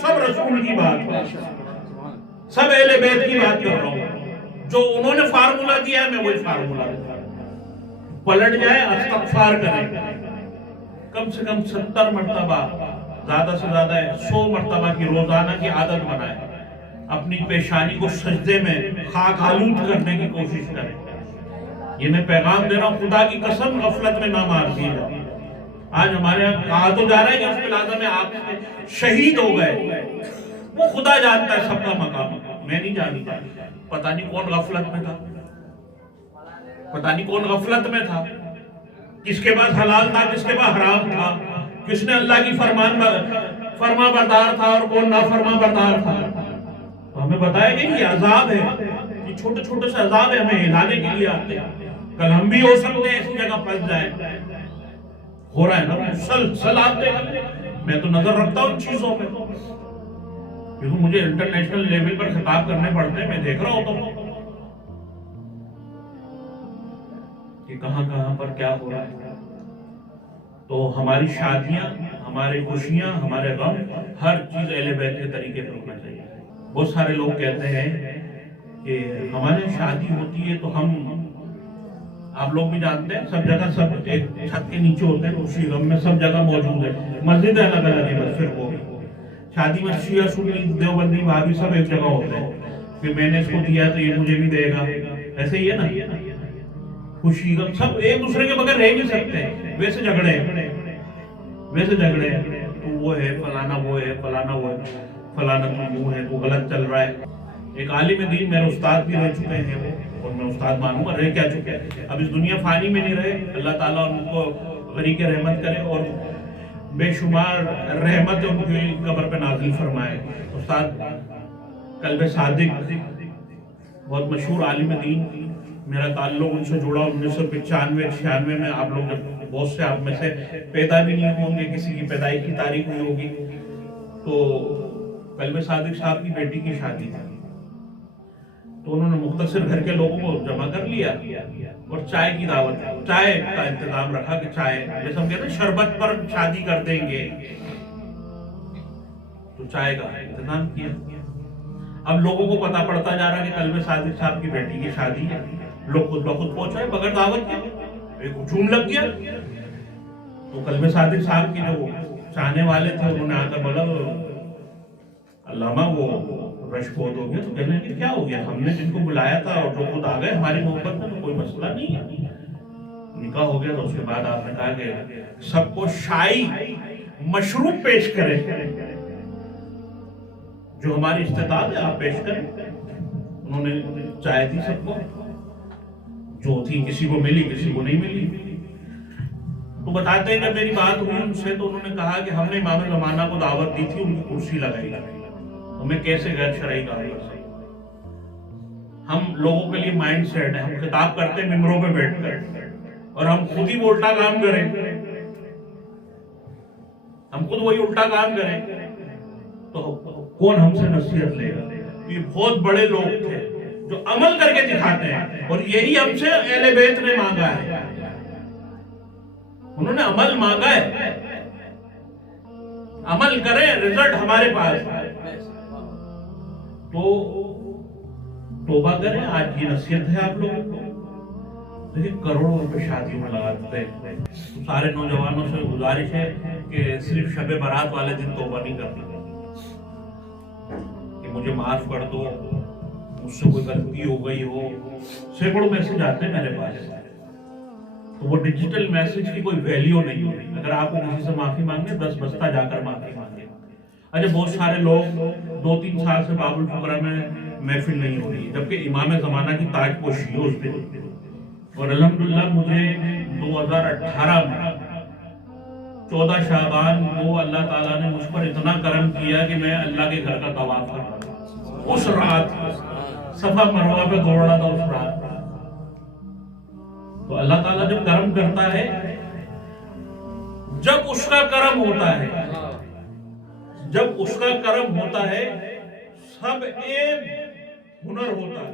سب رسول کی بات ہے، سب اہل بیت کی بات کر رہا ہوں. جو انہوں نے فارمولا دیا ہے میں وہی فارمولا پلٹ جائے استغفار کریں، کم سے کم 70 مرتبہ، زیادہ سے زیادہ 100 مرتبہ کی روزانہ کی عادت بنائیں. اپنی پیشانی کو سجدے میں خاک آلود کرنے کی کوشش کریں. یہ میں پیغام دے رہا ہوں، خدا کی قسم غفلت میں نہ مار دیجیے. آج ہمارے یہاں کہا تو جا رہا ہے کہ اس پلازہ میں آپ شہید ہو گئے. وہ خدا جانتا ہے سب کا مقام، میں نہیں جانتا. پتہ نہیں کون غفلت میں تھا، پتہ نہیں کون غفلت میں تھا، کس کے پاس حلال تھا کس کے پاس حرام تھا، کس نے اللہ کی فرما بردار تھا اور کون نافرما بردار تھا. تو ہمیں بتایا کہ یہ عذاب ہے، یہ چھوٹے چھوٹے سے عذاب ہے، ہمیں ہلانے کے لیے آتے ہیں. کل ہم بھی ہو سکتے ہیں ایسی جگہ پھنس جائیں. ہو رہا ہے نا مسلسل آتے ہیں. میں تو نظر رکھتا ہوں ان چیزوں پہ، کیونکہ مجھے انٹرنیشنل لیول پر خطاب کرنے پڑتے ہیں. میں دیکھ رہا ہوتا ہوں کہ کہاں کہاں پر کیا ہو رہا ہے. تو ہماری شادیاں، ہمارے خوشیاں، ہمارے غم، ہر چیز اہل بیت کے طریقے پر ہونا چاہیے. بہت سارے لوگ کہتے ہیں کہ ہمارے شادی ہوتی ہے تو ہم، آپ لوگ بھی جانتے ہیں سب جگہ سب ایک چھت کے نیچے ہوتے ہیں، خوشی غم میں سب جگہ موجود ہے. مسجد الگ الگ ہے بس پھر وہ شادی میں شیعہ سنی دیوبندی بھابھی سب ایک جگہ ہوتے ہیں کہ میں نے اس کو دیا تو یہ مجھے بھی دے گا. ایسے ہی ہے نا، خوشی غم سب ایک دوسرے کے بغیر رہ نہیں سکتے. ویسے جھگڑے تو وہ ہے فلانا، وہ ہے فلانا، وہ ہے فلانا، تو یوں ہے، تو غلط چل رہا ہے. ایک عالم دین میرے استاد بھی رہ چکے ہیں وہ، اور میں استاد مانوں گا، رہ کیا چکے ہیں. اب اس دنیا فانی میں نہیں رہے، اللہ تعالیٰ ان کو غریق رحمت کرے اور بے شمار رحمت ان کی قبر پہ نازل فرمائے. استاد قلب صادق بہت مشہور عالم دین، میرا تعلق ان سے جڑا 1995-96 میں. آپ لوگ جب بہت سے آپ میں سے پیدا بھی نہیں ہوں گے، کسی کی پیدائش کی تاریخ نہیں ہوگی. تو قلب صادق صاحب کی بیٹی کی شادی تھی، تو انہوں نے مختصر گھر کے لوگوں کو جمع کر لیا اور چائے کی دعوت، چائے کا انتظام رکھا کہ چائے جیسے ہم کہتے ہیں شربت پر شادی کر دیں گے، تو چائے کا انتظام کیا. اب لوگوں کو پتا پڑتا جا رہا کہ قلب صادق صاحب کی بیٹی کی شادی ہے. لوگ خود بخود پہنچے بغیر دعوت کے، ایک ہجوم لگ گیا. تو قلب صادق صاحب کی جو چاہنے والے تھے انہوں نے آ کر بولا علامہ وہ رش بہت ہو گیا. تو کہنے لگے کیا ہو گیا، ہم نے جن کو بلایا تھا اور جو خود آ گئے ہماری محبت میں تو کوئی مسئلہ نہیں ہے. نکاح ہو گیا. تو اس کے بعد آپ نے کہا کہ سب کو شائی مشروب پیش کریں، جو ہماری استطاعت ہے آپ پیش کریں. انہوں نے چائے دی سب کو، جو تھی کسی کو ملی کسی کو نہیں ملی. تو بتاتے ہیں جب میری بات ہوئی ان سے تو انہوں نے کہا کہ ہم نے امام زمانہ کو دعوت دی تھی، ان کی کرسی لگائی گئی. ہمیں کیسے غیر شرعی کہا جا سکتا؟ ہم لوگوں کے لیے مائنڈ سیٹ ہے، ہم خطاب کرتے ہیں ممبروں پہ بیٹھ کر اور ہم خود ہی وہ الٹا کام کریں، ہم خود وہی الٹا کام کریں تو کون ہم سے نصیحت لے گا؟ یہ بہت بڑے لوگ تھے جو عمل کر کے دکھاتے ہیں، اور یہی ہم سے اہل بیت نے مانگا ہے. انہوں نے عمل مانگا ہے، عمل کریں، رزلٹ ہمارے پاس. تو توبہ کریں. آج یہ نصیحت ہے آپ لوگوں کو. دیکھیں کروڑوں روپے شادیوں میں لگا دیتے ہیں. سارے نوجوانوں سے گزارش ہے کہ صرف شب برات والے دن توبہ نہیں کرنا کہ مجھے معاف کر دو، مجھ سے کوئی غلطی ہو گئی ہو. سینکڑوں میسج آتے ہیں میرے پاس، تو وہ ڈیجیٹل میسج کی کوئی ویلیو نہیں ہوتی. اگر آپ کو کسی سے معافی مانگے 10 بستہ جا کر معافی مانگے. اچھا بہت سارے لوگ 2-3 سال سے باب الفقرہ میں محفل نہیں ہو رہی، جبکہ امام زمانہ کی تاج پوشی ہے اس دن. اور الحمدللہ مجھے 2018 میں 14 شعبان کو اللہ تعالیٰ نے مجھ پر اتنا کرم کیا کہ میں اللہ کے گھر کا طواف کر رہا تھا. اس رات صفا مروہ پہ دوڑ رہا تھا اس رات. تو اللہ تعالیٰ جب کرم کرتا ہے، جب اس کا کرم ہوتا ہے، جب اس کا کرم ہوتا ہے، سب ایک ہنر ہوتا ہے.